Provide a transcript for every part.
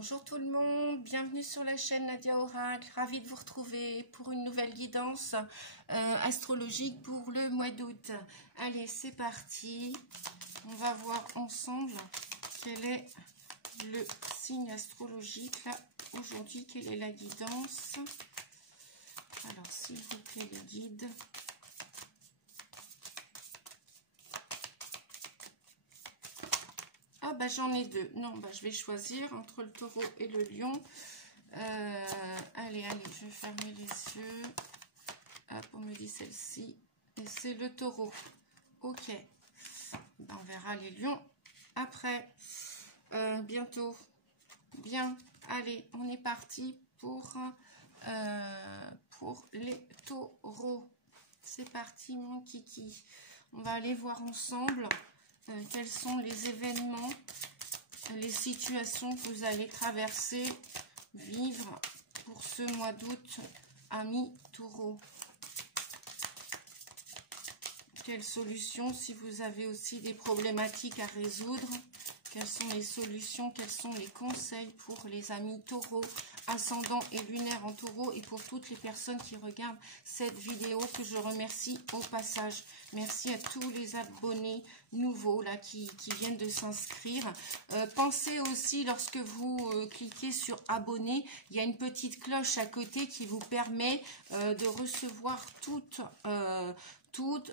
Bonjour tout le monde, bienvenue sur la chaîne Nadia Oracle, ravie de vous retrouver pour une nouvelle guidance astrologique pour le mois d'août. Allez, c'est parti, on va voir ensemble quel est le signe astrologique là aujourd'hui, quelle est la guidance. Alors s'il vous plaît les guides. Ah bah j'en ai deux. Non, bah je vais choisir entre le taureau et le lion. Allez, je vais fermer les yeux. Hop, on me dit celle-ci. Et c'est le taureau. Ok. Ben, on verra les lions après. Bientôt. Bien. Allez, on est parti pour les taureaux. C'est parti mon kiki. On va aller voir ensemble quels sont les événements, les situations que vous allez traverser, vivre pour ce mois d'août, amis taureaux. Quelles solutions, si vous avez aussi des problématiques à résoudre, quelles sont les solutions, quels sont les conseils pour les amis taureaux, ascendant et lunaire en taureau et pour toutes les personnes qui regardent cette vidéo que je remercie au passage. Merci à tous les abonnés nouveaux là qui viennent de s'inscrire. Pensez aussi lorsque vous cliquez sur abonner, il y a une petite cloche à côté qui vous permet de recevoir toutes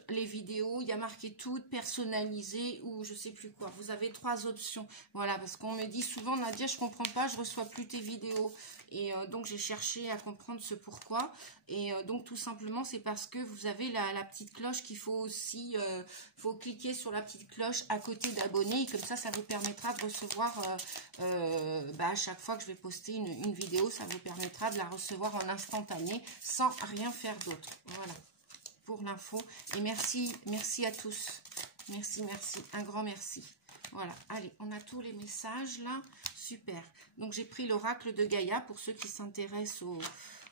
les vidéos, il y a marqué toutes personnalisées ou je sais plus quoi. Vous avez 3 options. Voilà, parce qu'on me dit souvent, Nadia, je comprends pas, je reçois plus tes vidéos. Et donc j'ai cherché à comprendre ce pourquoi. Et donc tout simplement, c'est parce que vous avez la petite cloche qu'il faut aussi, faut cliquer sur la petite cloche à côté d'abonner. Et comme ça vous permettra de recevoir, à chaque fois que je vais poster une vidéo, ça vous permettra de la recevoir en instantané sans rien faire d'autre. Voilà. Pour l'info et merci à tous, merci, un grand merci. Voilà, allez, on a tous les messages là, super. Donc j'ai pris l'oracle de Gaïa pour ceux qui s'intéressent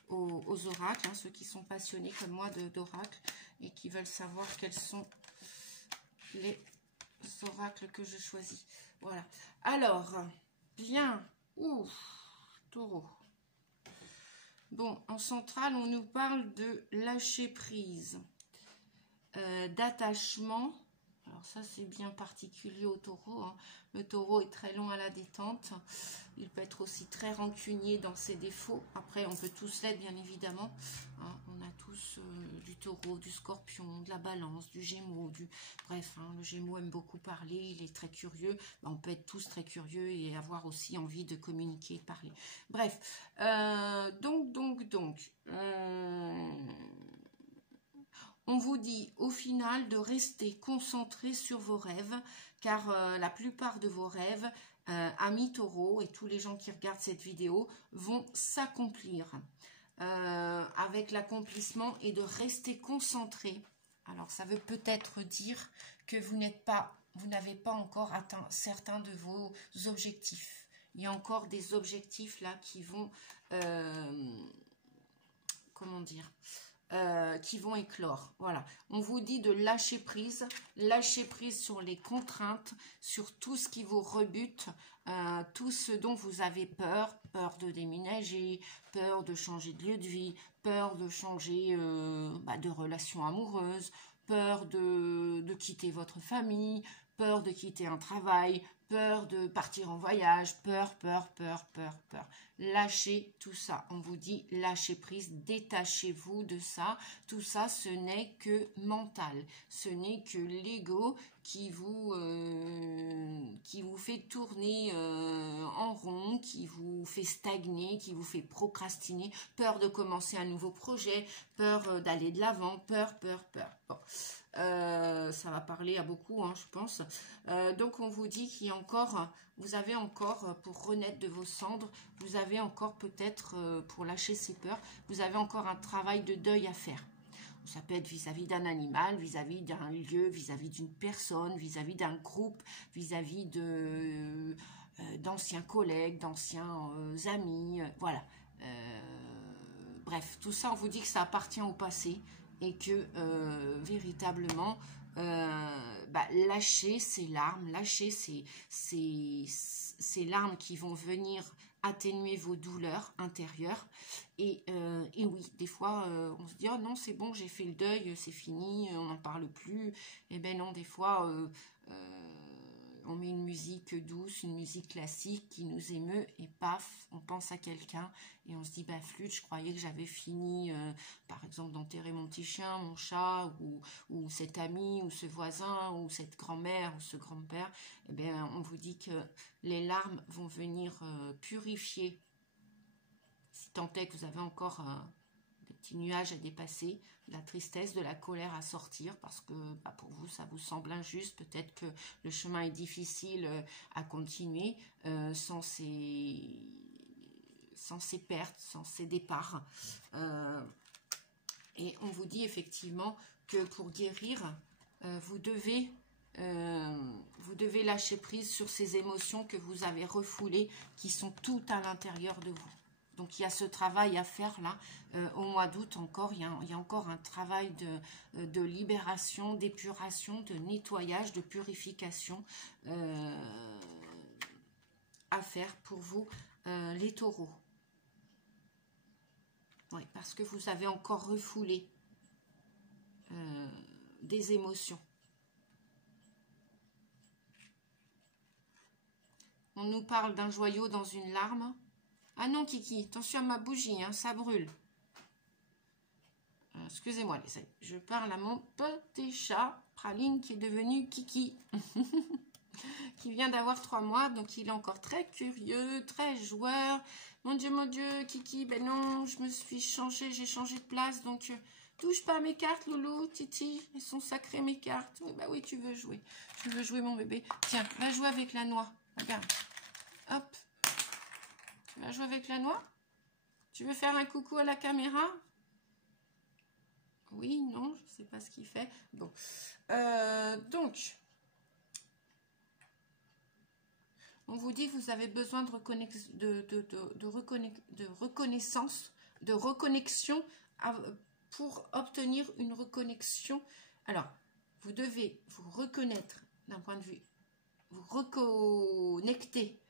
aux oracles, hein, ceux qui sont passionnés comme moi d'oracles et qui veulent savoir quels sont les oracles que je choisis. Voilà, alors, bien, taureau. Bon, en centrale, on nous parle de lâcher prise, d'attachement. Alors ça, c'est bien particulier au taureau, hein. Le taureau est très long à la détente. Il peut être aussi très rancunier dans ses défauts. Après, on peut tous l'être, bien évidemment. Hein, on a tous du taureau, du scorpion, de la balance, du gémeau. Bref, hein, le gémeau aime beaucoup parler, il est très curieux. On peut être tous très curieux et avoir aussi envie de communiquer, de parler. Bref, on vous dit au final de rester concentré sur vos rêves, car la plupart de vos rêves, amis taureaux et tous les gens qui regardent cette vidéo, vont s'accomplir avec l'accomplissement et de rester concentré. Alors ça veut peut-être dire que vous n'avez pas encore atteint certains de vos objectifs. Il y a encore des objectifs là qui vont, comment dire, qui vont éclore. Voilà, on vous dit de lâcher prise sur les contraintes, sur tout ce qui vous rebute, tout ce dont vous avez peur de déménager, peur de changer de lieu de vie, peur de changer de relation amoureuse, peur de quitter votre famille, peur de quitter un travail, peur de partir en voyage, peur. Lâchez tout ça. On vous dit lâchez prise, détachez-vous de ça. Tout ça, ce n'est que mental. Ce n'est que l'ego qui vous fait tourner en rond, qui vous fait stagner, qui vous fait procrastiner, peur de commencer un nouveau projet, peur d'aller de l'avant, peur. Bon. Ça va parler à beaucoup, hein, je pense. Donc on vous dit qu'il y a encore, vous avez encore pour renaître de vos cendres, vous avez encore peut-être pour lâcher ces peurs, vous avez encore un travail de deuil à faire. Ça peut être vis-à-vis d'un animal, vis-à-vis d'un lieu, vis-à-vis d'une personne, vis-à-vis d'un groupe, vis-à-vis d'anciens collègues, d'anciens amis, voilà. Bref, tout ça, on vous dit que ça appartient au passé et que véritablement, lâcher ces larmes, lâcher ces larmes qui vont venir atténuer vos douleurs intérieures. Et oui, des fois, on se dit, oh non, c'est bon, j'ai fait le deuil, c'est fini, on n'en parle plus. Et ben non, des fois, on met une musique douce, une musique classique qui nous émeut, et paf, on pense à quelqu'un, et on se dit, bah flûte, je croyais que j'avais fini, par exemple, d'enterrer mon petit chien, mon chat, ou cet ami, ou ce voisin, ou cette grand-mère, ou ce grand-père. Et bien, on vous dit que les larmes vont venir purifier, si tant est que vous avez encore des petits nuages à dépasser, de la tristesse, de la colère à sortir, parce que bah, pour vous, ça vous semble injuste. Peut-être que le chemin est difficile à continuer sans ces pertes, sans ces départs. Et on vous dit effectivement que pour guérir, vous devez lâcher prise sur ces émotions que vous avez refoulées, qui sont toutes à l'intérieur de vous. Donc il y a ce travail à faire là, au mois d'août encore, il y a encore un travail de libération, d'épuration, de nettoyage, de purification à faire pour vous, les taureaux. Oui, parce que vous avez encore refoulé des émotions. On nous parle d'un joyau dans une larme. Ah non, Kiki, attention à ma bougie, hein, ça brûle. Excusez-moi, les amis. Je parle à mon petit chat, Praline, qui est devenu Kiki. Qui vient d'avoir 3 mois, donc il est encore très curieux, très joueur. Mon Dieu, Kiki, ben non, je me suis changée, j'ai changé de place, donc touche pas à mes cartes, Loulou, Titi, elles sont sacrées mes cartes. Oui, bah oui, tu veux jouer. Tu veux jouer, mon bébé. Tiens, va jouer avec la noix. Regarde. Hop. Tu vas jouer avec la noix? Tu veux faire un coucou à la caméra? Oui, non, je ne sais pas ce qu'il fait. Bon. Donc, on vous dit que vous avez besoin de reconnaissance, de reconnexion pour obtenir une reconnexion. Alors, vous devez vous reconnaître d'un point de vue, vous reconnecter,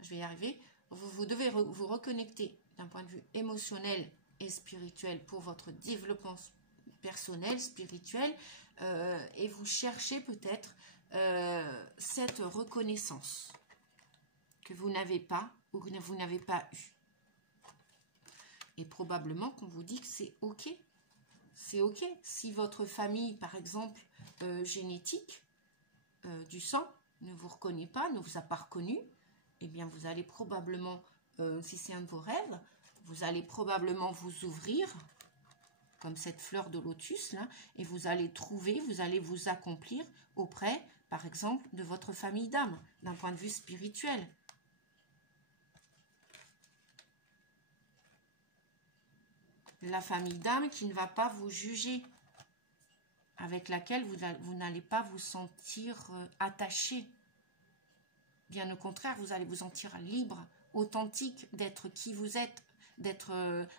je vais y arriver, vous devez vous reconnecter d'un point de vue émotionnel et spirituel pour votre développement personnel, spirituel, et vous cherchez peut-être cette reconnaissance que vous n'avez pas ou que vous n'avez pas eu. Et probablement qu'on vous dit que c'est OK. C'est OK. Si votre famille, par exemple, génétique, du sang, ne vous reconnaît pas, ne vous a pas reconnu, eh bien, vous allez probablement, si c'est un de vos rêves, vous allez probablement vous ouvrir, comme cette fleur de lotus, là, et vous allez trouver, vous allez vous accomplir auprès, par exemple, de votre famille d'âme, d'un point de vue spirituel. La famille d'âme qui ne va pas vous juger, avec laquelle vous n'allez pas vous sentir attaché. Bien au contraire, vous allez vous sentir libre, authentique d'être qui vous êtes, d'être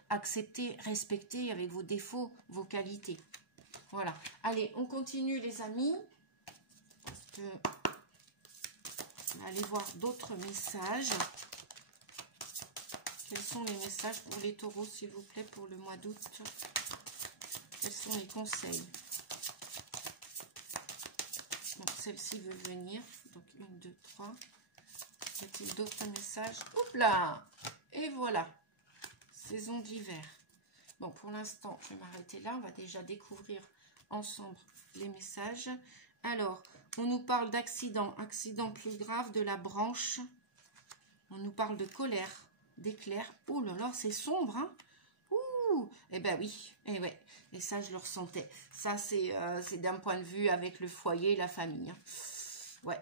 accepté, respecté avec vos défauts, vos qualités. Voilà. Allez, on continue les amis. Parce que on va aller voir d'autres messages. Quels sont les messages pour les taureaux, s'il vous plaît, pour le mois d'août? Quels sont les conseils? Bon, celle-ci veut venir. Donc, 1, 2, 3. Y a-t-il d'autres messages? Oups là! Et voilà. Saison d'hiver. Bon, pour l'instant, je vais m'arrêter là. On va déjà découvrir ensemble les messages. Alors, on nous parle d'accident. Accident plus grave de la branche. On nous parle de colère, d'éclair. Oh là là, c'est sombre, hein? Ouh! Eh ben oui, eh ouais. Et ça, je le ressentais. Ça, c'est d'un point de vue avec le foyer, la famille. Hein. Ouais.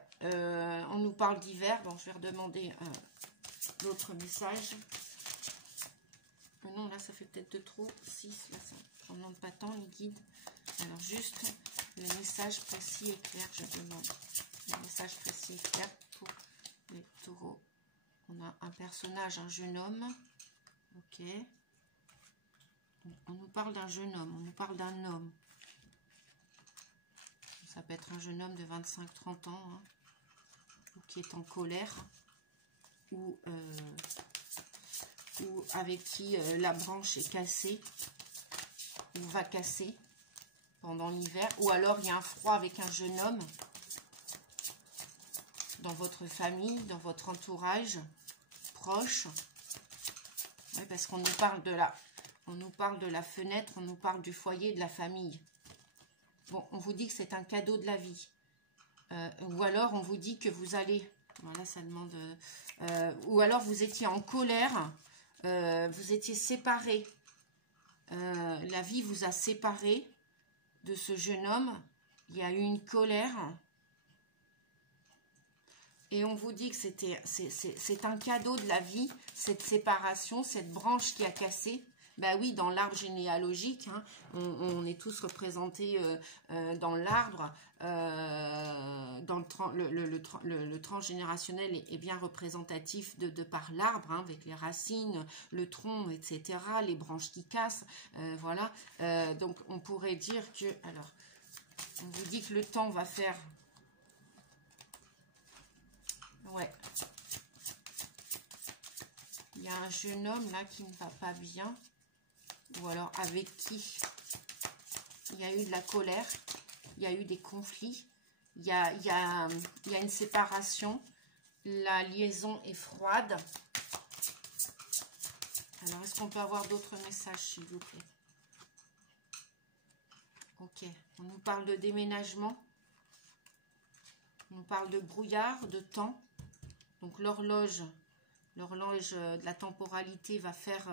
On nous parle d'hiver. Bon, je vais redemander d'autres messages. Non, là, ça fait peut-être de trop. 6, là, j'en demande pas tant, les guides. Alors, juste le message précis et clair, je demande. Le message précis et clair pour les taureaux. On a un personnage, un jeune homme. Ok. On nous parle d'un jeune homme. On nous parle d'un homme. Ça peut être un jeune homme de 25-30 ans. Hein, ou qui est en colère. Ou avec qui la branche est cassée ou va casser pendant l'hiver, ou alors il y a un froid avec un jeune homme dans votre famille, dans votre entourage proche. Oui, parce qu'on nous parle de la fenêtre, on nous parle du foyer, de la famille. Bon, on vous dit que c'est un cadeau de la vie. Ou alors on vous dit que vous allez... Voilà, ça demande... ou alors vous étiez en colère, vous étiez séparés. La vie vous a séparés de ce jeune homme. Il y a eu une colère. Et on vous dit que c'est un cadeau de la vie, cette séparation, cette branche qui a cassé. Ben oui, dans l'arbre généalogique, hein, on est tous représentés dans l'arbre. Le transgénérationnel est bien représentatif de par l'arbre, hein, avec les racines, le tronc, etc., les branches qui cassent. Voilà. Donc on pourrait dire que... Alors, on vous dit que le temps va faire... Ouais. Il y a un jeune homme là qui ne va pas bien. Ou alors avec qui il y a eu de la colère. Il y a eu des conflits. Il y a une séparation. La liaison est froide. Alors, est-ce qu'on peut avoir d'autres messages, s'il vous plaît? Ok. On nous parle de déménagement. On nous parle de brouillard, de temps. Donc l'horloge de la temporalité va faire,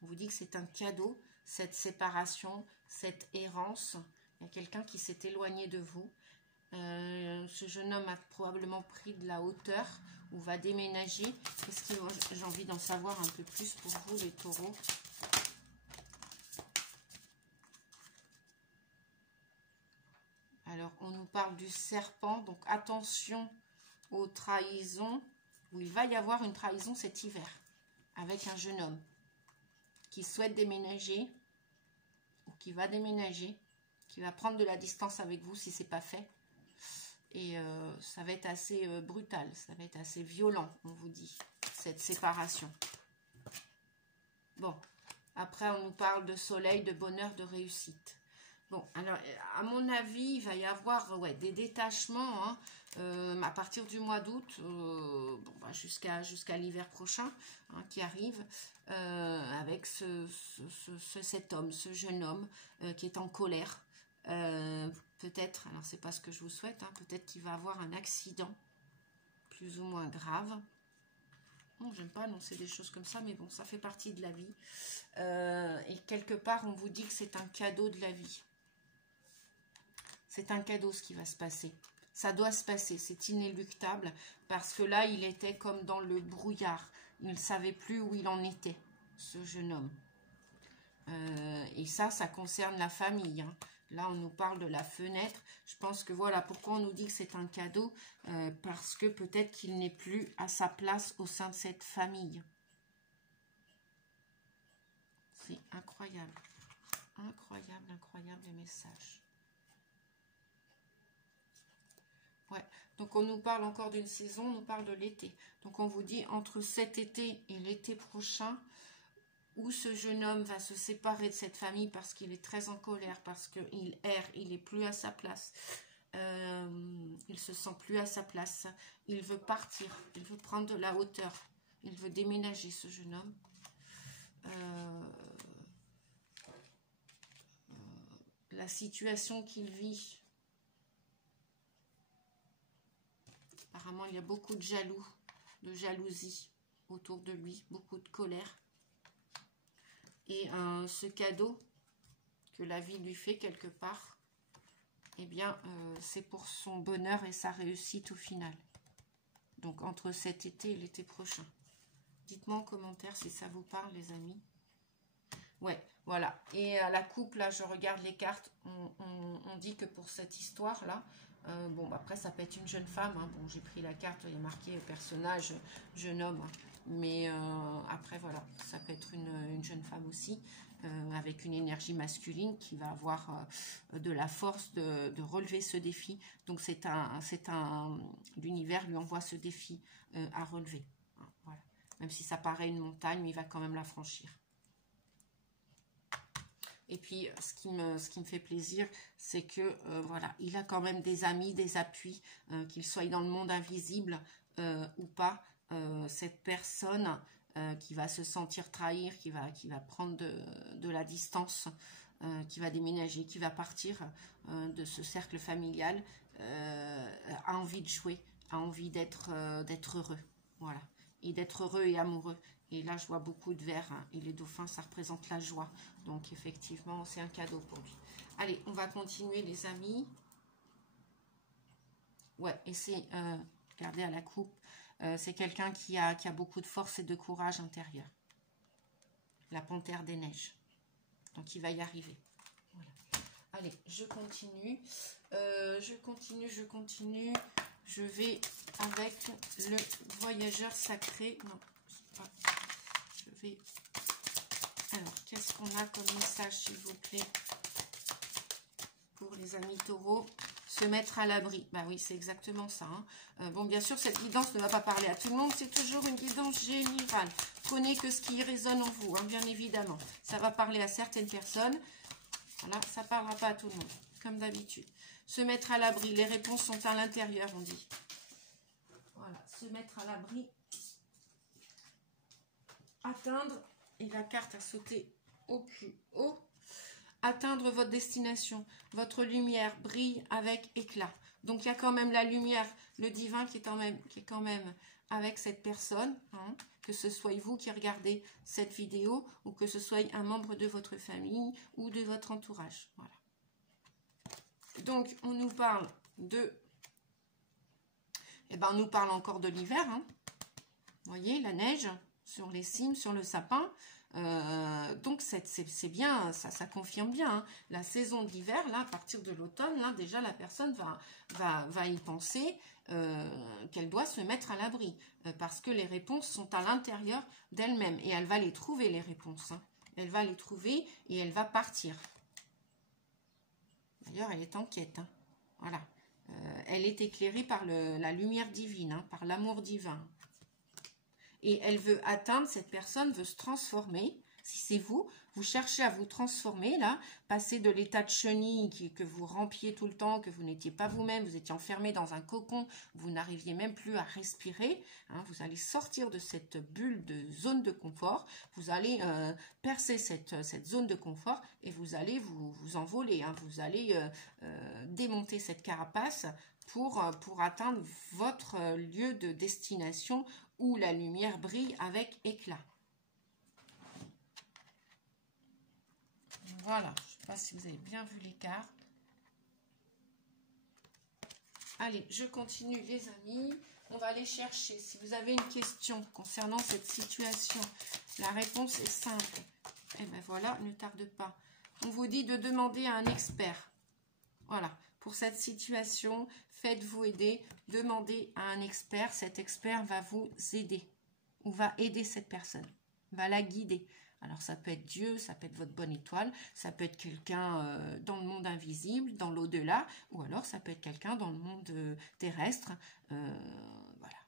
on vous dit que c'est un cadeau, cette séparation, cette errance. Il y a quelqu'un qui s'est éloigné de vous. Ce jeune homme a probablement pris de la hauteur ou va déménager. Qu'est-ce que j'ai envie d'en savoir un peu plus pour vous, les taureaux? Alors, on nous parle du serpent, donc attention aux trahisons. Où il va y avoir une trahison cet hiver avec un jeune homme qui souhaite déménager ou qui va déménager, qui va prendre de la distance avec vous si ce n'est pas fait. Et ça va être assez brutal, ça va être assez violent, on vous dit, cette séparation. Bon, après on nous parle de soleil, de bonheur, de réussite. Bon, alors, à mon avis, il va y avoir des détachements hein, à partir du mois d'août bon, bah, jusqu'à l'hiver prochain hein, qui arrive avec cet homme, ce jeune homme qui est en colère. Peut-être, alors c'est pas ce que je vous souhaite, hein, peut-être qu'il va avoir un accident plus ou moins grave. Bon, j'aime pas annoncer des choses comme ça, mais bon, ça fait partie de la vie. Et quelque part, on vous dit que c'est un cadeau de la vie. C'est un cadeau ce qui va se passer. Ça doit se passer, c'est inéluctable. Parce que là, il était comme dans le brouillard. Il ne savait plus où il en était, ce jeune homme. Et ça concerne la famille. Hein. Là, on nous parle de la fenêtre. Je pense que voilà, pourquoi on nous dit que c'est un cadeau parce que peut-être qu'il n'est plus à sa place au sein de cette famille. C'est incroyable. Incroyable, incroyable les messages. Ouais, donc on nous parle encore d'une saison, on nous parle de l'été. Donc on vous dit entre cet été et l'été prochain, où ce jeune homme va se séparer de cette famille parce qu'il est très en colère, parce qu'il erre, il n'est plus à sa place. Il se sent plus à sa place. Il veut partir, il veut prendre de la hauteur. Il veut déménager, ce jeune homme. La situation qu'il vit, apparemment, il y a beaucoup de jaloux, de jalousie autour de lui, beaucoup de colère. Et ce cadeau que la vie lui fait quelque part, eh bien, c'est pour son bonheur et sa réussite au final. Donc, entre cet été et l'été prochain. Dites-moi en commentaire si ça vous parle, les amis. Ouais, voilà. Et à la coupe, là, je regarde les cartes. On dit que pour cette histoire-là, bon, après, ça peut être une jeune femme. Hein. Bon, j'ai pris la carte, il y a marqué personnage, jeune homme. Hein. Mais après, voilà, ça peut être une jeune femme aussi, avec une énergie masculine qui va avoir de la force de relever ce défi. Donc, l'univers lui envoie ce défi à relever. Hein, voilà. Même si ça paraît une montagne, mais il va quand même la franchir. Et puis, ce qui me fait plaisir, c'est que, voilà, il a quand même des amis, des appuis, qu'il soit dans le monde invisible ou pas. Cette personne qui va se sentir trahir, qui va prendre de la distance, qui va déménager, qui va partir de ce cercle familial, a envie de jouer, a envie d'être heureux. Voilà. Et d'être heureux et amoureux. Et là, je vois beaucoup de verre. Hein, et les dauphins, ça représente la joie. Donc, effectivement, c'est un cadeau pour lui. Allez, on va continuer, les amis. Ouais, et c'est, regardez à la coupe, c'est quelqu'un qui a beaucoup de force et de courage intérieur. La panthère des neiges. Donc, il va y arriver. Voilà. Allez, je continue. Je continue. Je vais avec le voyageur sacré. Non, c'est pas. Je vais. Alors, qu'est-ce qu'on a comme message, s'il vous plaît, pour les amis taureaux? Se mettre à l'abri. Bah oui, c'est exactement ça. Hein. Bon, bien sûr, cette guidance ne va pas parler à tout le monde. C'est toujours une guidance générale. Prenez que ce qui résonne en vous, hein, bien évidemment. Ça va parler à certaines personnes. Voilà, ça ne parlera pas à tout le monde, comme d'habitude. Se mettre à l'abri. Les réponses sont à l'intérieur, on dit. Voilà, se mettre à l'abri. Atteindre. Et la carte a sauté au plus haut. Atteindre votre destination. Votre lumière brille avec éclat. Donc, il y a quand même la lumière, le divin qui est quand même avec cette personne. Hein, que ce soit vous qui regardez cette vidéo ou que ce soit un membre de votre famille ou de votre entourage. Voilà. Donc, on nous parle de... Eh ben, on nous parle encore de l'hiver. Hein. Vous voyez, la neige sur les cimes, sur le sapin. Donc c'est bien, ça confirme bien. Hein. La saison de l'hiver, là, à partir de l'automne, là, déjà la personne va y penser qu'elle doit se mettre à l'abri. Parce que les réponses sont à l'intérieur d'elle-même. Et elle va les trouver, les réponses. Hein. Elle va les trouver et elle va partir. D'ailleurs, elle est en quête. Hein. Voilà. Elle est éclairée par la lumière divine, hein, par l'amour divin. Et elle veut atteindre, cette personne veut se transformer. Si c'est vous, vous cherchez à vous transformer, là, passer de l'état de chenille que vous rempliez tout le temps, que vous n'étiez pas vous-même, vous étiez enfermé dans un cocon, vous n'arriviez même plus à respirer. Hein, vous allez sortir de cette bulle de zone de confort, vous allez percer cette zone de confort et vous allez vous envoler. Hein, vous allez démonter cette carapace pour atteindre votre lieu de destination où la lumière brille avec éclat. Voilà, je ne sais pas si vous avez bien vu les cartes. Allez, je continue les amis. On va aller chercher. Si vous avez une question concernant cette situation, la réponse est simple. Et bien voilà, ne tarde pas. On vous dit de demander à un expert. Voilà, pour cette situation, faites-vous aider, demandez à un expert. Cet expert va vous aider ou va aider cette personne, va la guider. Alors, ça peut être Dieu, ça peut être votre bonne étoile, ça peut être quelqu'un dans le monde invisible, dans l'au-delà, ou alors ça peut être quelqu'un dans le monde terrestre. Voilà.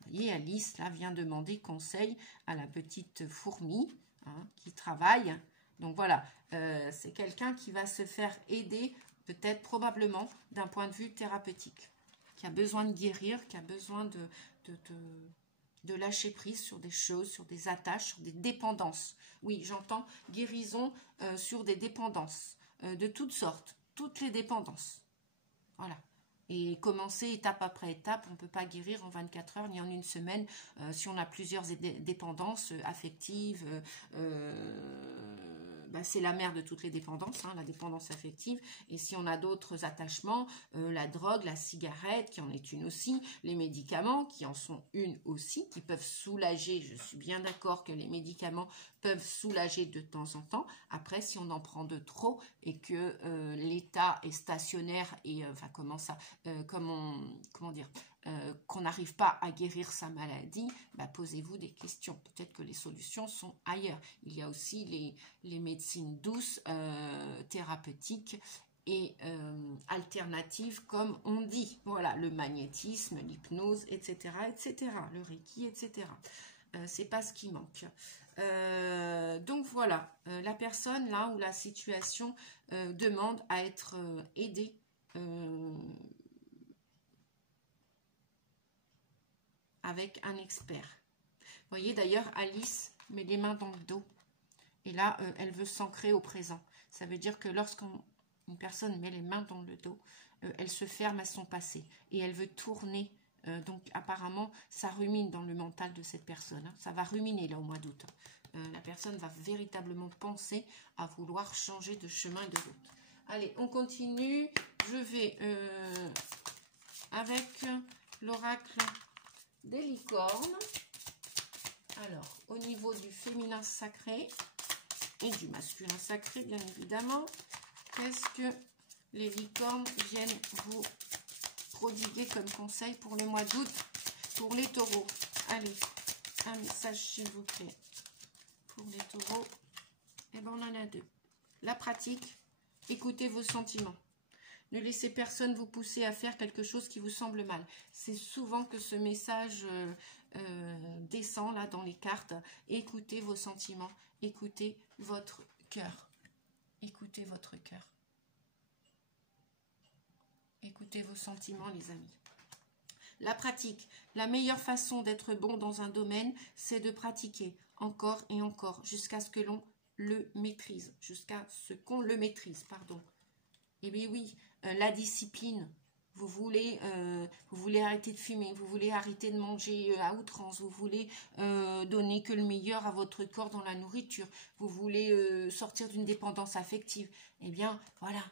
Vous voyez, Alice, là, vient demander conseil à la petite fourmi hein, qui travaille. Donc, voilà, c'est quelqu'un qui va se faire aider, peut-être, probablement, d'un point de vue thérapeutique, qui a besoin de guérir, qui a besoin de lâcher prise sur des choses, sur des attaches, sur des dépendances. Oui, j'entends guérison sur des dépendances de toutes sortes, toutes les dépendances. Voilà. Et commencer étape après étape, on ne peut pas guérir en 24 heures ni en une semaine si on a plusieurs dépendances affectives. C'est la mère de toutes les dépendances, hein, la dépendance affective. Et si on a d'autres attachements, la drogue, la cigarette, qui en est une aussi, les médicaments, qui en sont une aussi, qui peuvent soulager. Je suis bien d'accord que les médicaments peuvent soulager de temps en temps. Après, si on en prend de trop et que l'état est stationnaire et qu'on n'arrive pas à guérir sa maladie, posez-vous des questions. Peut-être que les solutions sont ailleurs. Il y a aussi les médecines douces, thérapeutiques et alternatives, comme on dit. Voilà, le magnétisme, l'hypnose, etc., etc., le Reiki, etc. c'est pas ce qui manque. Donc voilà, la personne là où la situation demande à être aidée avec un expert. Vous voyez d'ailleurs Alice met les mains dans le dos et là elle veut s'ancrer au présent. Ça veut dire que lorsqu'une personne met les mains dans le dos, elle se ferme à son passé et elle veut tourner. Donc apparemment ça rumine dans le mental de cette personne, hein. Ça va ruminer là au mois d'août. La personne va véritablement penser à vouloir changer de chemin et de route. Allez, on continue. Je vais avec l'oracle des licornes. Alors, au niveau du féminin sacré et du masculin sacré, bien évidemment, qu'est-ce que les licornes viennent vous prodiguer comme conseil pour le mois d'août pour les taureaux? Allez, un message s'il vous plaît. Pour les taureaux, eh ben on en a deux. La pratique, écoutez vos sentiments. Ne laissez personne vous pousser à faire quelque chose qui vous semble mal. C'est souvent que ce message descend là dans les cartes. Écoutez vos sentiments, écoutez votre cœur. Écoutez votre cœur. Écoutez vos sentiments, les amis. La pratique, la meilleure façon d'être bon dans un domaine, c'est de pratiquer encore et encore jusqu'à ce que l'on le maîtrise, jusqu'à ce qu'on le maîtrise, pardon. Et bien oui, la discipline, vous voulez arrêter de fumer, vous voulez arrêter de manger à outrance, vous voulez donner que le meilleur à votre corps dans la nourriture, vous voulez sortir d'une dépendance affective, eh bien voilà,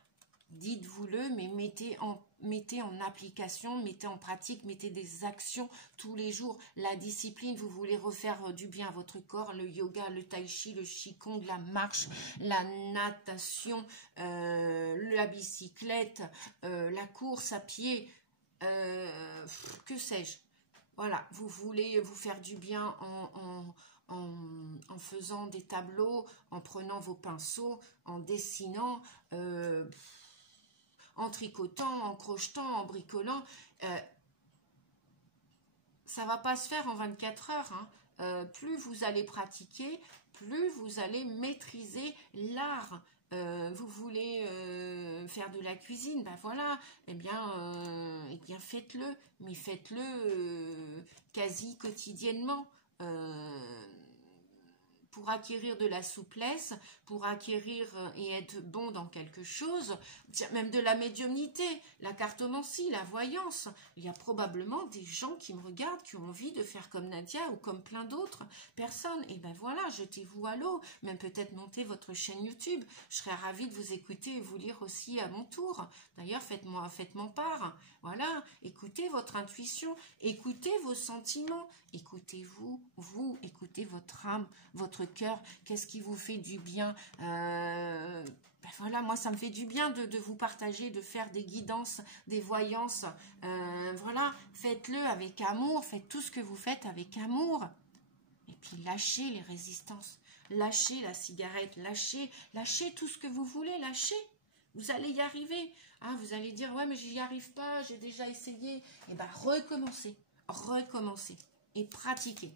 dites-vous-le, mais mettez en application, mettez en pratique, mettez des actions tous les jours. La discipline, vous voulez refaire du bien à votre corps, le yoga, le tai chi, le qigong, la marche, la natation, la bicyclette, la course à pied, que sais-je. Voilà, vous voulez vous faire du bien en faisant des tableaux, en prenant vos pinceaux, en dessinant, en tricotant, en crochetant, en bricolant. Ça va pas se faire en 24 heures. Hein. Plus vous allez pratiquer, plus vous allez maîtriser l'art. Vous voulez faire de la cuisine, ben voilà, eh bien faites-le, mais faites-le quasi quotidiennement. Pour acquérir de la souplesse, pour acquérir et être bon dans quelque chose, même de la médiumnité, la cartomancie, la voyance. Il y a probablement des gens qui me regardent, qui ont envie de faire comme Nadia ou comme plein d'autres personnes. Et ben voilà, jetez-vous à l'eau, même peut-être montez votre chaîne YouTube. Je serais ravie de vous écouter et vous lire aussi à mon tour. D'ailleurs, faites-moi part. Voilà, écoutez votre intuition, écoutez vos sentiments, écoutez-vous, écoutez votre âme, votre cœur, qu'est-ce qui vous fait du bien. Ben voilà, moi ça me fait du bien de vous partager, de faire des guidances, des voyances. Voilà, faites-le avec amour, faites tout ce que vous faites avec amour. Et puis lâchez les résistances, lâchez la cigarette, lâchez tout ce que vous voulez, lâchez. Vous allez y arriver. Ah, vous allez dire, ouais, mais j'y arrive pas, j'ai déjà essayé. Et bien, recommencez et pratiquez.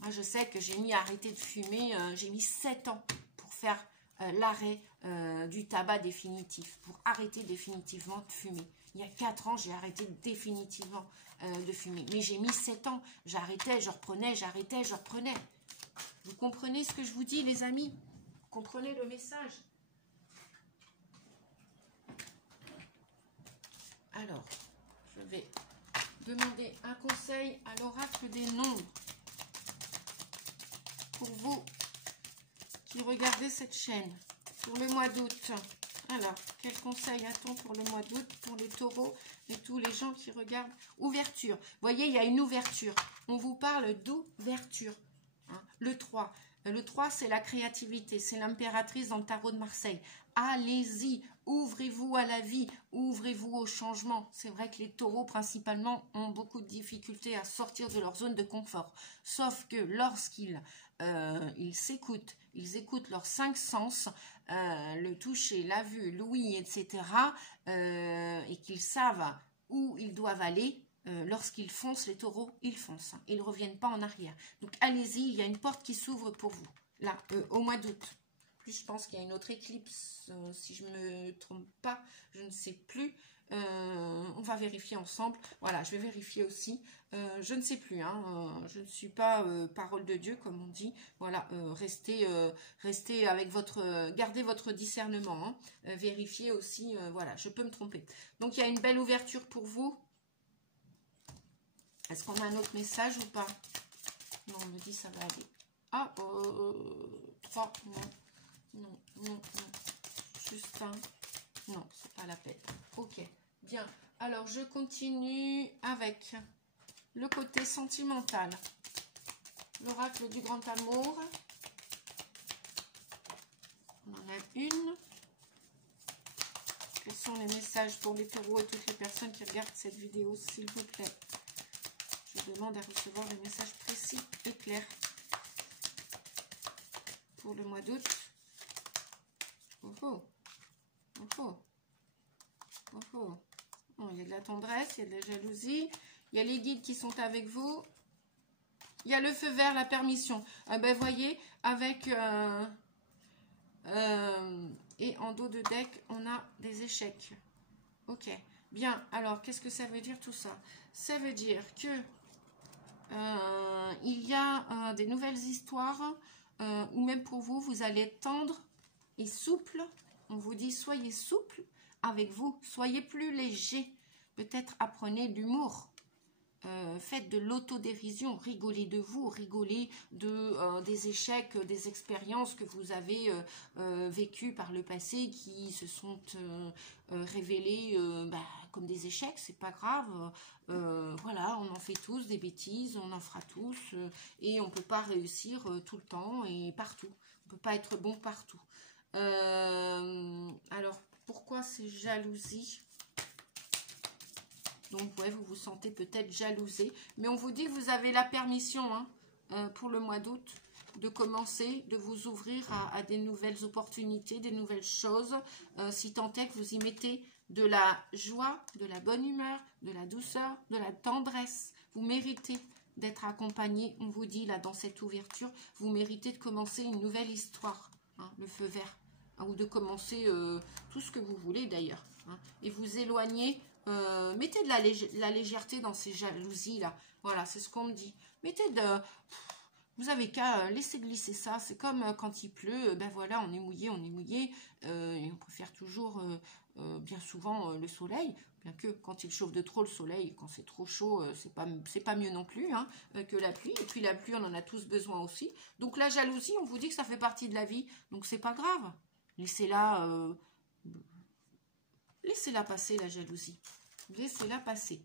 Moi, je sais que j'ai mis à arrêter de fumer, j'ai mis 7 ans pour faire l'arrêt du tabac définitif, pour arrêter définitivement de fumer. Il y a 4 ans, j'ai arrêté définitivement de fumer. Mais j'ai mis 7 ans. J'arrêtais, je reprenais, j'arrêtais, je reprenais. Vous comprenez ce que je vous dis, les amis? Vous comprenez le message? Alors, je vais demander un conseil à l'oracle des nombres. Pour vous qui regardez cette chaîne, pour le mois d'août. Alors, quel conseil a-t-on pour le mois d'août, pour les taureaux et tous les gens qui regardent? Ouverture. Vous voyez, il y a une ouverture. On vous parle d'ouverture. Hein, le 3. Le 3, c'est la créativité. C'est l'impératrice dans le tarot de Marseille. Allez-y, ouvrez-vous à la vie, ouvrez-vous au changement. C'est vrai que les taureaux, principalement, ont beaucoup de difficultés à sortir de leur zone de confort. Sauf que lorsqu'ils s'écoutent, ils écoutent leurs 5 sens, le toucher, la vue, l'ouïe, etc., et qu'ils savent où ils doivent aller, lorsqu'ils foncent, les taureaux, ils foncent. Hein. Ils ne reviennent pas en arrière. Donc, allez-y, il y a une porte qui s'ouvre pour vous. Là, au mois d'août. Plus, je pense qu'il y a une autre éclipse. Si je ne me trompe pas, je ne sais plus. On va vérifier ensemble. Voilà, je vais vérifier aussi. Je ne sais plus. Hein, je ne suis pas parole de Dieu, comme on dit. Voilà, restez avec gardez votre discernement. Hein, vérifiez aussi. Voilà, je peux me tromper. Donc, il y a une belle ouverture pour vous. Est-ce qu'on a un autre message ou pas? Non, on me dit ça va aller. Ah, 3, non. Juste un. Non, c'est pas la peine. Ok, bien. Alors, je continue avec le côté sentimental. L'oracle du grand amour. On en a une. Quels sont les messages pour les taureaux et toutes les personnes qui regardent cette vidéo, s'il vous plaît? Je demande à recevoir des messages précis et clairs pour le mois d'août. Oh. Il y a de la tendresse, il y a de la jalousie, il y a les guides qui sont avec vous. Il y a le feu vert, la permission. Ben, voyez, avec... et en dos de deck, on a des échecs. Ok. Bien, alors, qu'est-ce que ça veut dire tout ça? Ça veut dire que il y a des nouvelles histoires ou même pour vous, vous allez être tendre et souple. On vous dit, soyez souple avec vous, soyez plus léger. Peut-être apprenez l'humour. Faites de l'autodérision, rigolez de vous, rigolez des échecs, des expériences que vous avez vécues par le passé qui se sont révélées comme des échecs, c'est pas grave. Voilà, on en fait tous des bêtises, on en fera tous et on peut pas réussir tout le temps et partout. On peut pas être bon partout. Alors, pourquoi c'est jalousie? Donc, ouais, vous vous sentez peut-être jalousé. Mais on vous dit que vous avez la permission pour le mois d'août de commencer, de vous ouvrir à des nouvelles opportunités, des nouvelles choses. Si tant est que vous y mettez de la joie, de la bonne humeur, de la douceur, de la tendresse. Vous méritez d'être accompagné. On vous dit là dans cette ouverture, vous méritez de commencer une nouvelle histoire. Hein, le feu vert. Hein, ou de commencer tout ce que vous voulez d'ailleurs. Hein, et vous éloigner... mettez de la légèreté dans ces jalousies-là. Voilà, c'est ce qu'on me dit. Mettez de... Vous avez qu'à laisser glisser ça. C'est comme quand il pleut, ben voilà, on est mouillé. Et on préfère toujours, bien souvent, le soleil. Bien que quand il chauffe de trop le soleil, quand c'est trop chaud, c'est pas mieux non plus hein, que la pluie. Et puis la pluie, on en a tous besoin aussi. Donc la jalousie, on vous dit que ça fait partie de la vie. Donc c'est pas grave. Laissez-la... Laissez-la passer, la jalousie. Laissez-la passer.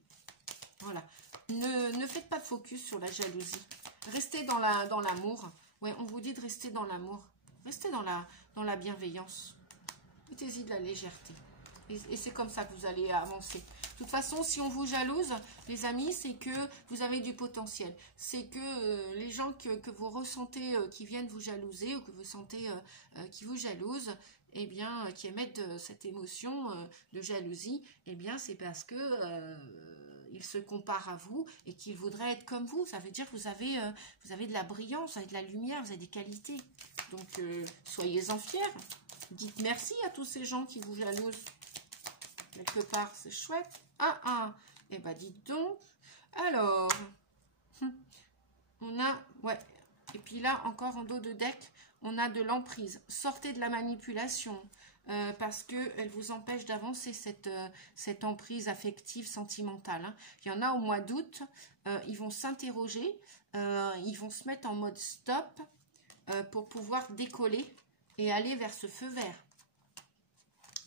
Voilà. Ne faites pas de focus sur la jalousie. Restez dans l'amour. Ouais, on vous dit de rester dans l'amour. Restez dans la bienveillance. Mettez-y de la légèreté. Et c'est comme ça que vous allez avancer. De toute façon, si on vous jalouse, les amis, c'est que vous avez du potentiel. C'est que les gens que vous ressentez qui viennent vous jalouser ou que vous sentez qui vous jalousent, eh bien, qui émettent cette émotion de jalousie, eh bien, c'est parce que ils se comparent à vous et qu'ils voudraient être comme vous. Ça veut dire que vous avez de la brillance, vous avez de la lumière, vous avez des qualités. Donc, soyez-en fiers. Dites merci à tous ces gens qui vous jalousent. Quelque part, c'est chouette. Eh ben, dites donc. Alors, on a... Ouais. Et puis là, encore en dos de deck, on a de l'emprise. Sortez de la manipulation parce qu'elle vous empêche d'avancer cette emprise affective, sentimentale. Hein. Il y en a au mois d'août, ils vont s'interroger, ils vont se mettre en mode stop pour pouvoir décoller et aller vers ce feu vert.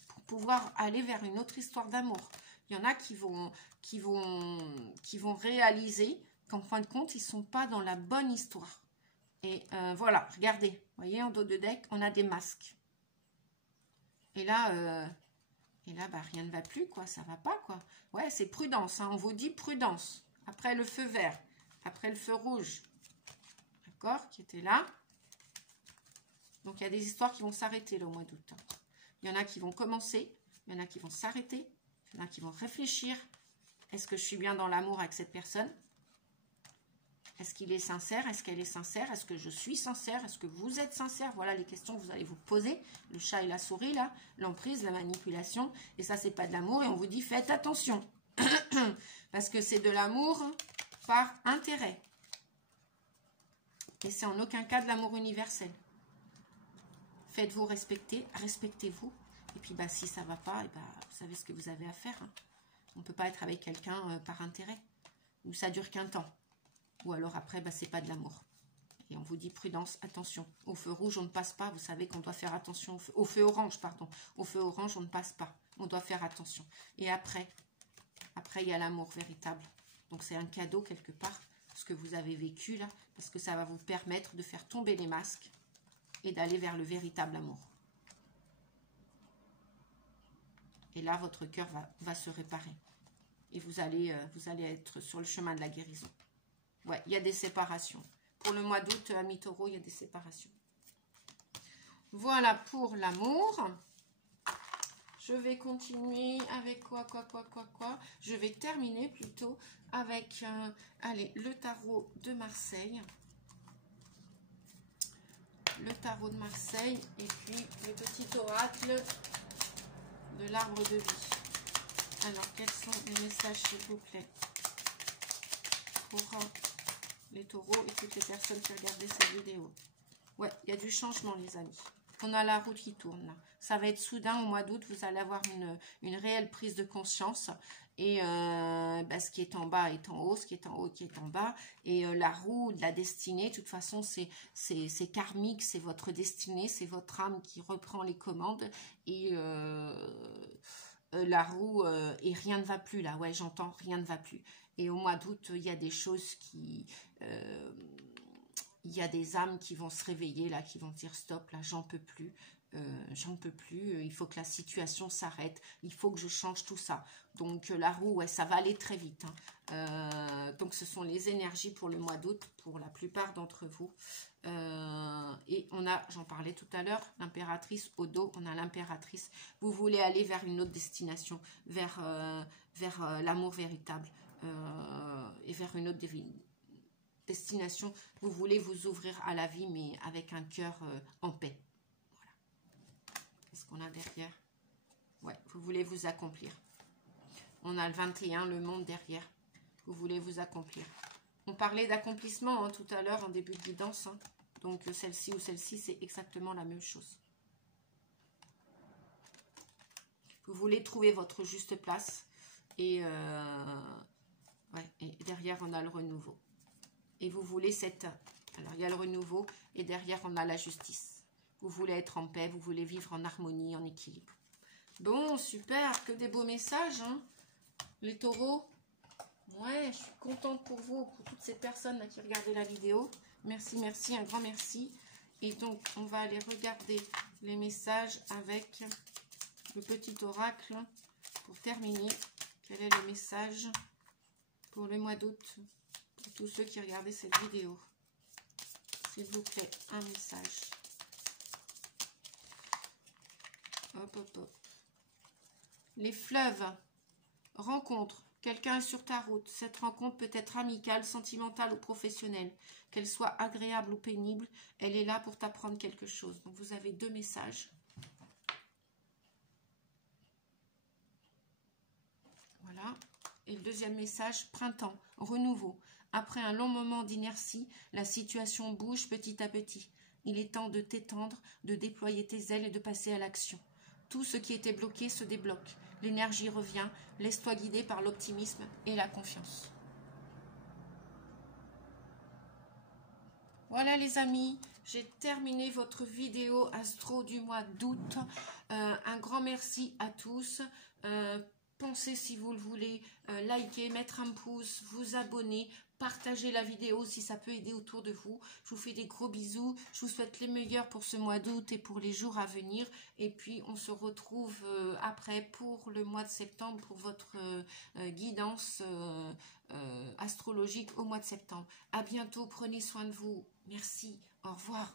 Pour pouvoir aller vers une autre histoire d'amour. Il y en a qui vont réaliser qu'en fin de compte, ils ne sont pas dans la bonne histoire. Et voilà, regardez, vous voyez, en dos de deck, on a des masques. Et là, bah, rien ne va plus, quoi, ça va pas, quoi. Ouais, c'est prudence, hein, on vous dit prudence. Après le feu vert, après le feu rouge, d'accord, qui était là. Donc, il y a des histoires qui vont s'arrêter le mois d'août. Il y en a qui vont commencer, il y en a qui vont s'arrêter, il y en a qui vont réfléchir. Est-ce que je suis bien dans l'amour avec cette personne? Est-ce qu'il est sincère? Est-ce qu'elle est sincère? Est-ce que je suis sincère? Est-ce que vous êtes sincère? Voilà les questions que vous allez vous poser. Le chat et la souris, là, l'emprise, la manipulation. Et ça, c'est pas de l'amour. Et on vous dit, faites attention. Parce que c'est de l'amour par intérêt. Et c'est en aucun cas de l'amour universel. Faites-vous respecter, respectez-vous. Et puis, bah, si ça ne va pas, et bah, vous savez ce que vous avez à faire. Hein. On ne peut pas être avec quelqu'un par intérêt. Ou ça dure qu'un temps. Ou alors après, bah, ce n'est pas de l'amour. Et on vous dit prudence, attention. Au feu rouge, on ne passe pas. Vous savez qu'on doit faire attention. Au feu orange, pardon. Au feu orange, on ne passe pas. On doit faire attention. Et après, il y a l'amour véritable. Donc, c'est un cadeau quelque part, ce que vous avez vécu là. Parce que ça va vous permettre de faire tomber les masques et d'aller vers le véritable amour. Et là, votre cœur va se réparer. Et vous allez être sur le chemin de la guérison. Ouais, il y a des séparations. Pour le mois d'août, amis taureaux, il y a des séparations. Voilà pour l'amour. Je vais continuer avec quoi. Je vais terminer plutôt avec, allez, le tarot de Marseille. Le tarot de Marseille et puis le petit oracle de l'arbre de vie. Alors, quels sont les messages, s'il vous plaît, pour les taureaux et toutes les personnes qui regardaient cette vidéo? Ouais, il y a du changement, les amis. On a la roue qui tourne. Là. Ça va être soudain au mois d'août. Vous allez avoir une réelle prise de conscience. Et bah, ce qui est en bas est en haut, ce qui est en haut qui est en bas. Et la roue de la destinée, de toute façon, c'est karmique, c'est votre destinée, c'est votre âme qui reprend les commandes. Et la roue, et rien ne va plus là. Ouais, j'entends, rien ne va plus. Et au mois d'août, il y a des choses qui... il y a des âmes qui vont se réveiller là, qui vont dire stop, là, j'en peux plus. J'en peux plus, il faut que la situation s'arrête, il faut que je change tout ça. Donc la roue, ouais, ça va aller très vite. Hein. Donc ce sont les énergies pour le mois d'août, pour la plupart d'entre vous. Et on a, j'en parlais tout à l'heure, l'impératrice au dos, on a l'impératrice. Vous voulez aller vers une autre destination, vers l'amour véritable, et vers une autre destination. Vous voulez vous ouvrir à la vie, mais avec un cœur en paix. Qu'est-ce qu'on a derrière? Ouais, vous voulez vous accomplir. On a le 21, le monde derrière. Vous voulez vous accomplir. On parlait d'accomplissement hein, tout à l'heure en début de guidance. Hein. Donc celle-ci ou celle-ci, c'est exactement la même chose. Vous voulez trouver votre juste place. Et, ouais, et derrière, on a le renouveau. Et vous voulez cette... Alors, il y a le renouveau et derrière, on a la justice. Vous voulez être en paix, vous voulez vivre en harmonie, en équilibre. Bon, super, que des beaux messages, hein, les taureaux. Ouais, je suis contente pour vous, pour toutes ces personnes là qui regardaient la vidéo. Merci, merci, un grand merci. Et donc, on va aller regarder les messages avec le petit oracle pour terminer. Quel est le message pour le mois d'août pour tous ceux qui regardaient cette vidéo? S'il vous plaît, un message. Hop, hop, hop. Les fleuves. Rencontre. Quelqu'un est sur ta route. Cette rencontre peut être amicale, sentimentale ou professionnelle. Qu'elle soit agréable ou pénible, elle est là pour t'apprendre quelque chose. Donc, vous avez deux messages. Voilà. Et le deuxième message, printemps, renouveau. Après un long moment d'inertie, la situation bouge petit à petit. Il est temps de t'étendre, de déployer tes ailes et de passer à l'action. Tout ce qui était bloqué se débloque. L'énergie revient. Laisse-toi guider par l'optimisme et la confiance. Voilà les amis, j'ai terminé votre vidéo astro du mois d'août. Un grand merci à tous. Pensez si vous le voulez, liker, mettre un pouce, vous abonner, partager la vidéo si ça peut aider autour de vous. Je vous fais des gros bisous. Je vous souhaite les meilleurs pour ce mois d'août et pour les jours à venir. Et puis, on se retrouve après pour le mois de septembre pour votre guidance astrologique au mois de septembre. À bientôt. Prenez soin de vous. Merci. Au revoir.